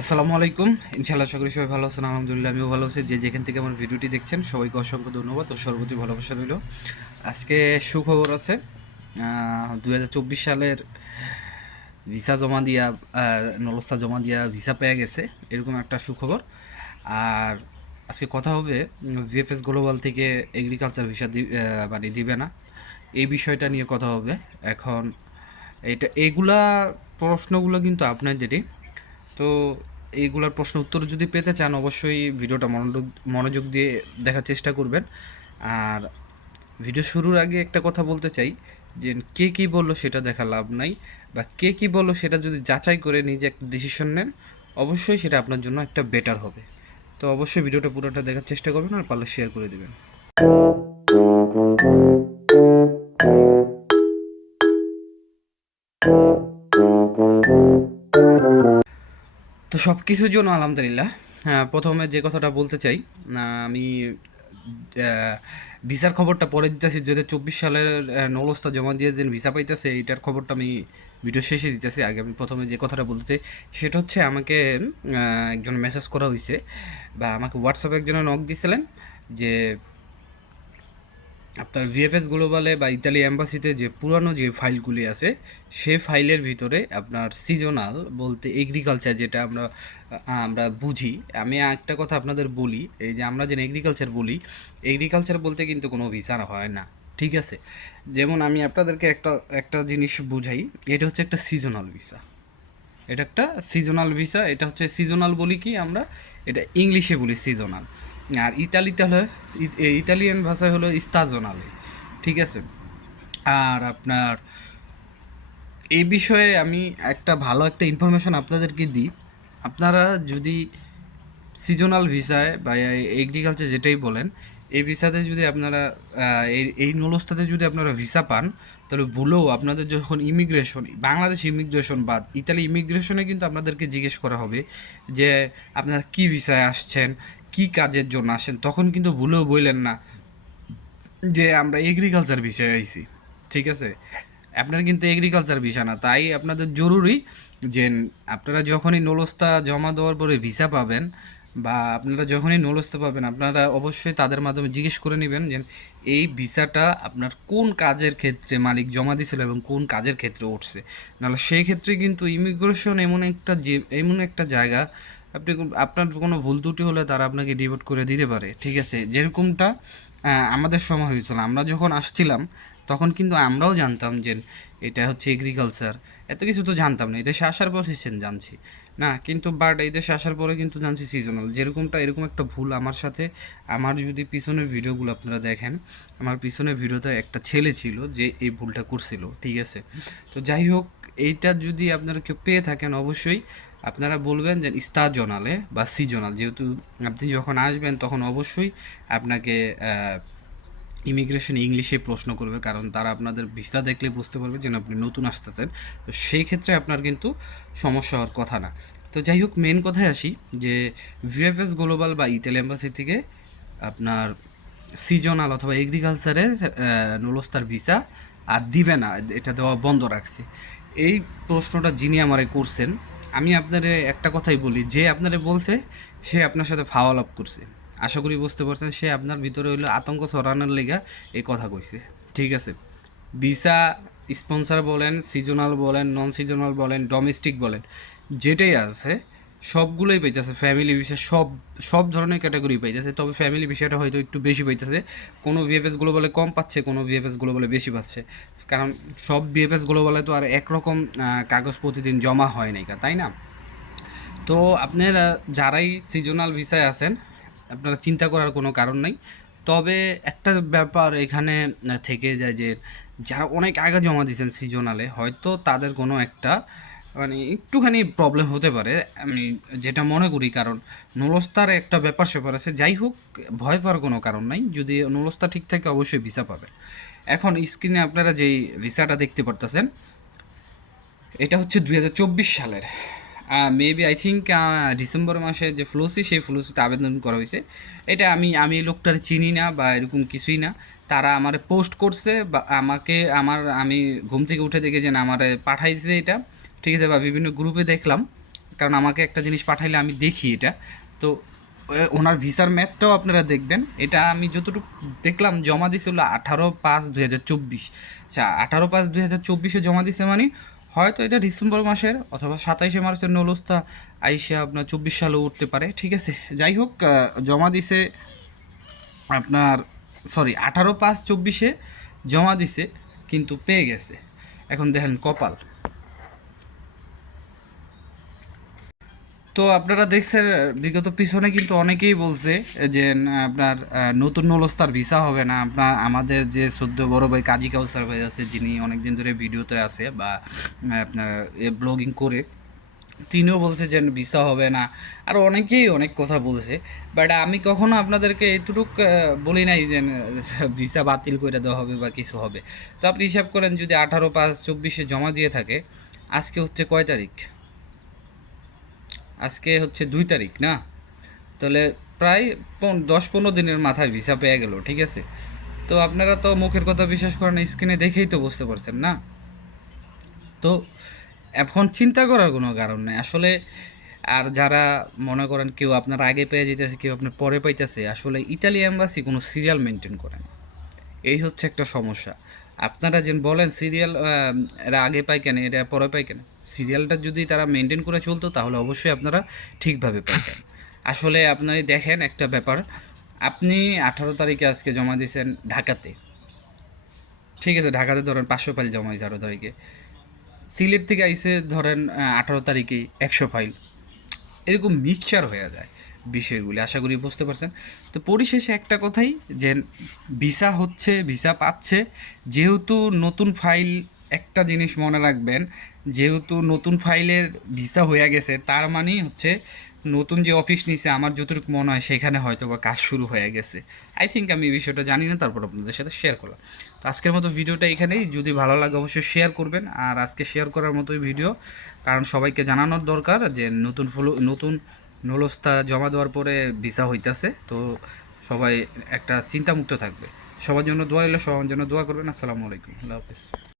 আসসালামু আলাইকুম। ইনশাআল্লাহ আশা করি সবাই ভালো আছেন। আলহামদুলিল্লাহ আমিও ভালো আছি। যে যেখান থেকে আমার ভিডিওটি দেখছেন সবাইকে অসংখ্য ধন্যবাদ ও সর্বতি ভালোবাসা রইল। আজকে সুখবর আছে। 2024 সালের ভিসা জমা দিয়া নলস্তা জমা দিয়া ভিসা পেয়ে গেছে, এরকম একটা সুখবর। আর আজকে কথা হবে ভিএফএস গ্লোবাল থেকে এগ্রিকালচার ভিসা মানে দিবে না, এই বিষয়টা নিয়ে কথা হবে। এখন এইগুলা প্রশ্নগুলো কিন্তু আপনাদেরই। তো এইগুলার প্রশ্ন উত্তর যদি পেতে চান অবশ্যই ভিডিওটা মনোযোগ দিয়ে দেখার চেষ্টা করবেন। আর ভিডিও শুরুর আগে একটা কথা বলতে চাই যে কে কী বললো সেটা দেখা লাভ নাই, বা কে কী বললো সেটা যদি যাচাই করে নিজে একটা ডিসিশন নেন অবশ্যই সেটা আপনার জন্য একটা বেটার হবে। তো অবশ্যই ভিডিওটা পুরোটা দেখার চেষ্টা করবেন আর পারলে শেয়ার করে দেবেন। তো সব কিছুর জন্য আলহামদুলিল্লাহ। হ্যাঁ, প্রথমে যে কথাটা বলতে চাই, আমি ভিসার খবরটা পরে দিতেছি। 2024 সালের নলস্তা জমা দিয়ে যে ভিসা পাইতেছে এইটার খবরটা আমি ভিডিও শেষে দিতেছি। আগে আমি প্রথমে যে কথাটা বলতে চাই সেটা হচ্ছে আমাকে একজন মেসেজ করা হয়েছে, বা আমাকে হোয়াটসঅ্যাপে একজনে নক দিয়েছিলেন যে আপনার ভিএফএস গ্লোবালে বা ইতালি অ্যাম্বাসিতে যে পুরানো যে ফাইলগুলি আছে সেই ফাইলের ভিতরে আপনার সিজনাল বলতে এগ্রিকালচার যেটা আমরা আমরা বুঝি। আমি একটা কথা আপনাদের বলি, এই যে আমরা যে এগ্রিকালচার বলি, এগ্রিকালচার বলতে কিন্তু কোনো ভিসা হয় না, ঠিক আছে? যেমন আমি আপনাদেরকে একটা একটা জিনিস বুঝাই, এটা হচ্ছে একটা সিজনাল ভিসা। এটা একটা সিজনাল ভিসা। এটা হচ্ছে সিজনাল বলি কি আমরা, এটা ইংলিশে বলি সিজনাল। আর ইতালিতে হলো ইটালিয়ান ভাষায় হলো স্তাজনালে, ঠিক আছে? আর আপনার এই বিষয়ে আমি একটা ভালো একটা ইনফরমেশন আপনাদেরকে দিই। আপনারা যদি সিজনাল ভিসায় বা এগ্রিকালচার যেটাই বলেন, এই ভিসাতে যদি আপনারা এই নলস্তাতে যদি আপনারা ভিসা পান, তাহলে ভুলেও আপনাদের যখন ইমিগ্রেশন, বাংলাদেশ ইমিগ্রেশন বাদ ইতালি ইমিগ্রেশনে কিন্তু আপনাদেরকে জিজ্ঞেস করা হবে যে আপনারা কী ভিসায় আসছেন, কী কাজের জন্য আসেন, তখন কিন্তু ভুলেও বললেন না যে আমরা এগ্রিকালচার ভিসায় আইছি, ঠিক আছে? আপনার কিন্তু এগ্রিকালচার ভিসা না, তাই আপনাদের জরুরি যে আপনারা যখনই নলস্তা জমা দেওয়ার পরে ভিসা পাবেন, বা আপনারা যখনই নলস্তা পাবেন আপনারা অবশ্যই তাদের মাধ্যমে জিজ্ঞেস করে নেবেন যে এই ভিসাটা আপনার কোন কাজের ক্ষেত্রে মালিক জমা দিয়েছিল এবং কোন কাজের ক্ষেত্রে উঠছে। নাহলে সেই ক্ষেত্রে কিন্তু ইমিগ্রেশন এমন একটা জায়গা, আপনি আপনার কোনো ভুল ত্রুটি হলে তারা আপনাকে ডিভোর্ট করে দিতে পারে, ঠিক আছে? যেরকমটা আমাদের সময় হয়েছিল, আমরা যখন আসছিলাম তখন কিন্তু আমরাও জানতাম যে এটা হচ্ছে এগ্রিকালচার, এত কিছু তো জানতাম না। এই দেশে আসার পর জানছি না, কিন্তু বাট এই দেশে আসার পরে কিন্তু জানছি সিজনাল। যেরকমটা এরকম একটা ভুল আমার সাথে, আমার যদি পিছনের ভিডিওগুলো আপনারা দেখেন, আমার পিছনের ভিডিওতে একটা ছেলে ছিল যে এই ভুলটা করছিল, ঠিক আছে? তো যাই হোক, এইটা যদি আপনারা কেউ পেয়ে থাকেন অবশ্যই আপনারা বলবেন যে জোনালে বা সিজনাল। যেহেতু আপনি যখন আসবেন তখন অবশ্যই আপনাকে ইমিগ্রেশন ইংলিশে প্রশ্ন করবে, কারণ তারা আপনাদের ভিসা দেখলে বুঝতে পারবে যে আপনি নতুন আসতেছেন। তো সেই ক্ষেত্রে আপনার কিন্তু সমস্যা হওয়ার কথা না। তো যাই হোক, মেন কথায় আসি যে ভিএফএস গ্লোবাল বা ইতালি এম্বাসি থেকে আপনার সিজনাল অথবা এগ্রিকালচারের নলস্তার ভিসা আর দিবে না, এটা দেওয়া বন্ধ রাখছে। এই প্রশ্নটা যিনি আমারে করছেন, আমি আপনারে একটা কথাই বলি, যে আপনারে বলছে সে আপনার সাথে ফাওয়াল আপ করছে। আশা করি বুঝতে পারছেন, সে আপনার ভিতরে হইলো আতঙ্ক ছড়ানোর লেগা এই কথা কইছে, ঠিক আছে? ভিসা স্পন্সর বলেন, সিজনাল বলেন, নন সিজনাল বলেন, ডোমেস্টিক বলেন, যেটাই আছে সবগুলোই পাইতেছে। ফ্যামিলি ভিসা সব সব ধরনের ক্যাটাগরি পাইতেছে, তবে ফ্যামিলি ভিসাটা হয়তো একটু বেশি পাইতেছে। কোনো ভিএফএস গ্লোবালে কম পাচ্ছে, কোনো ভিএফএস গ্লোবালে বেশি পাচ্ছে, কারণ সব ভিএফএস গ্লোবালে তো আর একরকম কাগজ প্রতিদিন জমা হয় নাই, তাই না? তো আপনারা যারাই সিজনাল ভিসায় আছেন আপনারা চিন্তা করার কোনো কারণ নাই। তবে একটা ব্যাপার এখানে থেকে যায় যে যারা অনেক আগে জমা দিয়েছেন সিজনালে, হয়তো তাদের কোনো একটা মানে একটুখানি প্রবলেম হতে পারে, আমি যেটা মনে করি। কারণ নুলস্তার একটা ব্যাপার স্যাপার আছে। যাই হোক, ভয় পাওয়ার কোনো কারণ নাই, যদি নুলস্তা ঠিক থাকে অবশ্যই ভিসা পাবে। এখন স্ক্রিনে আপনারা যেই ভিসাটা দেখতে পারতেছেন, এটা হচ্ছে 2024 সালের মেবি আই থিঙ্ক ডিসেম্বর মাসে যে ফ্লোসি, সেই ফ্লোসিতে আবেদন করা হয়েছে। এটা আমি এই লোকটার চিনি না বা এরকম কিছুই না। তারা আমার পোস্ট করছে বা আমি ঘুম থেকে উঠে দেখে যে না আমার পাঠাইছে এটা, ঠিক আছে? বা বিভিন্ন গ্রুপে দেখলাম কারণ আমাকে একটা জিনিস পাঠাইলে আমি দেখি এটা। তো ওনার ভিসার ম্যাথটাও আপনারা দেখবেন। এটা আমি যতটুকু দেখলাম জমা দিছিল 18/5/2024। আচ্ছা, 18/5/2024 জমা দিছে মানে হয়তো এটা ডিসেম্বর মাসের অথবা 27শে মার্চের নলস্তা আইসা আপনার 24 সালেও উঠতে পারে। ঠিক আছে, যাই হোক, জমা দিছে আপনার, সরি, 18/5/24 জমা দিছে, কিন্তু পেয়ে গেছে। এখন দেখেন কপাল। তো আপনারা দেখছেন বিগত পিছনে কিন্তু অনেকেই বলছে যে আপনার নতুন নলস্তার ভিসা হবে না। আপনার আমাদের যে সদ্য বড় ভাই কাজী কাউসার ভাই আছে, যিনি অনেকদিন ধরে ভিডিওতে আছে বা আপনার ব্লগিং করে, তিনিও বলছে যে ভিসা হবে না। আর অনেকেই অনেক কথা বলছে, বাট আমি কখনো আপনাদেরকে এতটুক বলি নাই যে ভিসা বাতিল করে দেওয়া হবে বা কিছু হবে। তো আপনি হিসাব করেন, যদি 18/5/24 জমা দিয়ে থাকে, আজকে হচ্ছে কয় তারিখ? আজকে হচ্ছে 2 তারিখ না? তাহলে প্রায় 10-15 দিনের মাথায় ভিসা পেয়ে গেল। ঠিক আছে, তো আপনারা তো মুখের কথা বিশ্বাস করেন, স্ক্রিনে দেখেই তো বুঝতে পারছেন না? তো এখন চিন্তা করার কোনো কারণ নেই আসলে। আর যারা মনে করেন কেউ আপনার আগে পেয়ে যেতেছে, কেউ আপনার পরে পাইতেছে, আসলে ইতালি এম্বাসি কোনো সিরিয়াল মেনটেন করে না। এই হচ্ছে একটা সমস্যা। আপনারা যেন বলেন সিরিয়াল এরা আগে পায় কেন, এরা পরে পায় কেন, সিরিয়ালটা যদি তারা মেনটেন করে চলতো তাহলে অবশ্যই আপনারা ঠিকভাবে পাইতেন। আসলে আপনি দেখেন একটা ব্যাপার, আপনি 18 তারিখে আজকে জমা দিয়েছেন ঢাকাতে। ঠিক আছে, ঢাকাতে ধরেন 500 ফাইল জমা দিয়েছে 18 তারিখে। সিলেট থেকে আইসে ধরেন 18 তারিখে 100 ফাইল। এরকম মিক্সচার হয়ে যায় বিষয়গুলি, আশা করি বুঝতে পারছেন। তো পরিশেষে একটা কথাই, যে ভিসা হচ্ছে, ভিসা পাচ্ছে, যেহেতু নতুন ফাইল, একটা জিনিস মনে রাখবেন, যেহেতু নতুন ফাইলের ভিসা হয়ে গেছে, তার মানেই হচ্ছে নতুন যে অফিস নিছে, আমার যতটুকু মনে হয় সেখানে হয়তো বা কাজ শুরু হয়ে গেছে। আই থিঙ্ক, আমি এই বিষয়টা জানি না, তারপর আপনাদের সাথে শেয়ার করলাম। তো আজকের মতো ভিডিওটা এখানেই, যদি ভালো লাগে অবশ্যই শেয়ার করবেন। আর আজকে শেয়ার করার মতোই ভিডিও, কারণ সবাইকে জানানোর দরকার যে নতুন নলস্তা জমা দেওয়ার পরে ভিসা হইতাছে। তো সবাই একটা চিন্তামুক্ত থাকবে। সবার জন্য দোয়া রইল, সবার জন্য দোয়া করবেন। আসসালামু আলাইকুম, আল্লাহ হাফিজ।